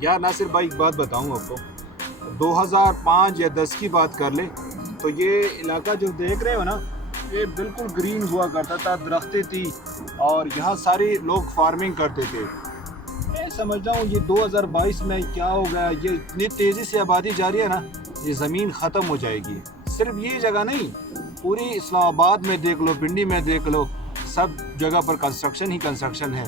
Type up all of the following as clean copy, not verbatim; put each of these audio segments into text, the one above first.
یا ناصر بھائی ایک بات بتاؤں آپ کو، 2005 یا 10 کی بات کر لیں تو یہ علاقہ جو دیکھ رہے ہو نا، یہ بالکل گرین ہوا کرتا تھا، درختیں تھی اور یہاں سارے لوگ فارمنگ کرتے تھے۔ میں سمجھتا ہوں یہ 2022 میں کیا ہو گیا، یہ اتنی تیزی سے آبادی جاری ہے نا، یہ زمین ختم ہو جائے گی۔ صرف یہ جگہ نہیں، پوری اسلام آباد میں دیکھ لو، پنڈی میں دیکھ لو، سب جگہ پر کنسٹرکشن ہی کنسٹرکشن ہے۔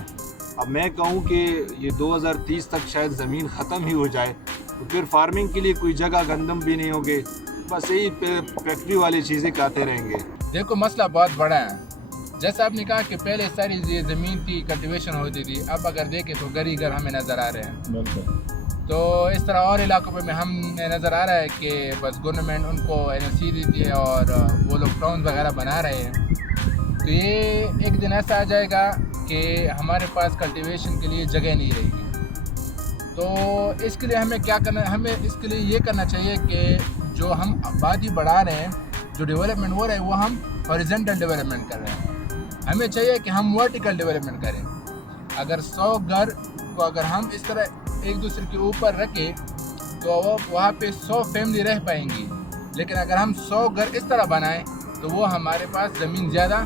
اب میں کہوں کہ یہ 2030 تک شاید زمین ختم ہی ہو جائے تو پھر فارمنگ کے لیے کوئی جگہ گندم بھی نہیں ہوگی، بس یہی فیکٹری والی چیزیں کھاتے رہیں گے۔ دیکھو مسئلہ بہت بڑا ہے، جیسا آپ نے کہا کہ پہلے ساری یہ زمین تھی، کلٹیویشن ہوتی تھی، اب اگر دیکھیں تو گھر ہی گھر ہمیں نظر آ رہے ہیں۔ بالکل۔ تو اس طرح اور علاقوں پہ ہمیں نظر آ رہا ہے کہ بس گورنمنٹ ان کو NOC دیتی ہے اور وہ لوگ ٹاؤن وغیرہ بنا رہے ہیں۔ تو یہ ایک دن ایسا آ جائے گا کہ ہمارے پاس کلٹیویشن کے لیے جگہ نہیں رہے گی۔ تو اس کے لیے ہمیں کیا کرنا ہے؟ ہمیں اس کے لیے یہ کرنا چاہیے کہ جو ہم آبادی بڑھا رہے ہیں، جو ڈیولپمنٹ ہو رہا ہے، وہ ہم ہاریزونٹل ڈیولپمنٹ کر رہے ہیں۔ ہمیں چاہیے کہ ہم ورٹیکل ڈیولپمنٹ کریں۔ اگر 100 گھر کو اگر ہم اس طرح ایک دوسرے کے اوپر رکھیں تو وہاں پہ 100 فیملی رہ پائیں گی، لیکن اگر ہم 100 گھر اس طرح بنائیں تو وہ ہمارے پاس زمین زیادہ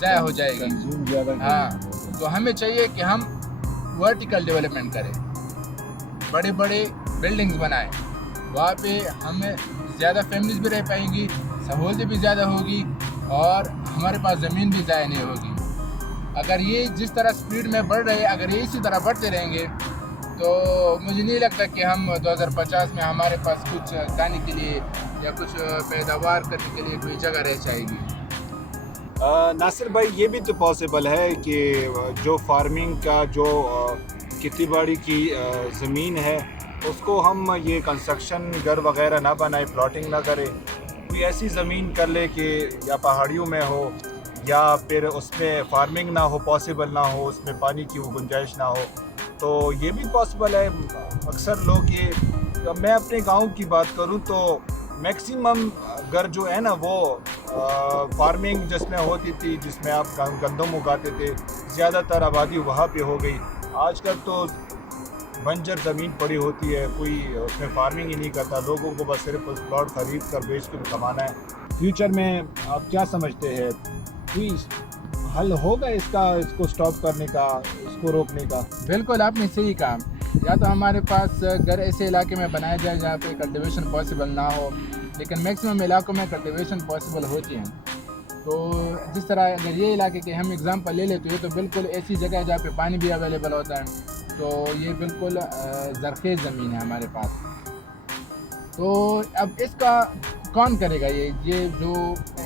ضائع ہو جائے گی۔ ہاں، تو ہمیں چاہیے کہ ہم ورٹیکل ڈیولپمنٹ کریں، بڑے بڑے بلڈنگز بنائیں، وہاں پہ ہمیں زیادہ فیملیز بھی رہ پائیں گی، سہولتیں بھی زیادہ ہوگی اور ہمارے پاس زمین بھی ضائع نہیں ہوگی۔ اگر یہ جس طرح سپیڈ میں بڑھ رہے، اگر یہ اسی طرح بڑھتے رہیں گے تو مجھے نہیں لگتا کہ ہم 2050 میں ہمارے پاس کچھ کھانے کے لیے یا کچھ پیداوار کرنے کے لیے کوئی جگہ رہ جائے گی۔ ناصر بھائی یہ بھی تو پاسبل ہے کہ جو فارمنگ کا جو کھیتی باڑی کی زمین ہے اس کو ہم یہ کنسٹرکشن گھر وغیرہ نہ بنائے، پلاٹنگ نہ کرے، کوئی ایسی زمین کر لے کہ یا پہاڑیوں میں ہو یا پھر اس میں فارمنگ نہ ہو، پاسبل نہ ہو، اس میں پانی کی وہ گنجائش نہ ہو، تو یہ بھی پاسبل ہے۔ اکثر لوگ یہ، میں اپنے گاؤں کی بات کروں تو میکسیمم گھر جو ہے نا وہ فارمنگ جس میں ہوتی تھی، جس میں آپ گندم اگاتے تھے، زیادہ تر آبادی وہاں پہ ہو گئی۔ آج کل تو بنجر زمین پڑی ہوتی ہے، کوئی اس میں فارمنگ ہی نہیں کرتا، لوگوں کو بس صرف اس پلاٹ خرید کر بیچ کر کمانا ہے۔ فیوچر میں آپ کیا سمجھتے ہیں، کوئی حل ہوگا اس کا، اس کو سٹاپ کرنے کا، اس کو روکنے کا؟ بالکل آپ نے صحیح کہا، یا تو ہمارے پاس گھر ایسے علاقے میں بنایا جائے جہاں پہ کلٹیویشن پاسبل نہ ہو، لیکن میکسیمم علاقوں میں کلٹیویشن پاسبل ہوتی ہیں۔ تو جس طرح اگر یہ علاقے کے ہم اگزامپل لے لیں تو یہ تو بالکل ایسی جگہ ہے جہاں پہ پانی بھی اویلیبل ہوتا ہے، تو یہ بالکل زرخیز زمین ہے ہمارے پاس۔ تو اب اس کا کون کرے گا؟ یہ جو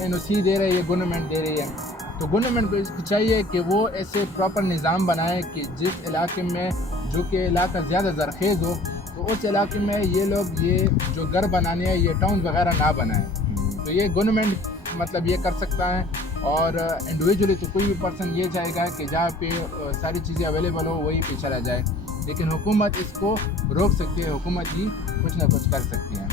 NOC دے رہے ہے، یہ گورنمنٹ دے رہی ہے، تو گورنمنٹ کو اس کو چاہیے کہ وہ ایسے پراپر نظام بنائے کہ جس علاقے میں جو کہ علاقہ زیادہ زرخیز ہو تو اس علاقے میں یہ لوگ یہ جو گھر بنانے ہیں یہ ٹاؤن وغیرہ نہ بنائیں۔ تو یہ گورنمنٹ مطلب یہ کر سکتا ہے، اور انڈیویجولی تو کوئی بھی پرسن یہ چاہے گا کہ جہاں پہ ساری چیزیں اویلیبل ہو وہیں پہ چلا جائے، لیکن حکومت اس کو روک سکتی ہے، حکومت ہی کچھ نہ کچھ کر سکتی ہے۔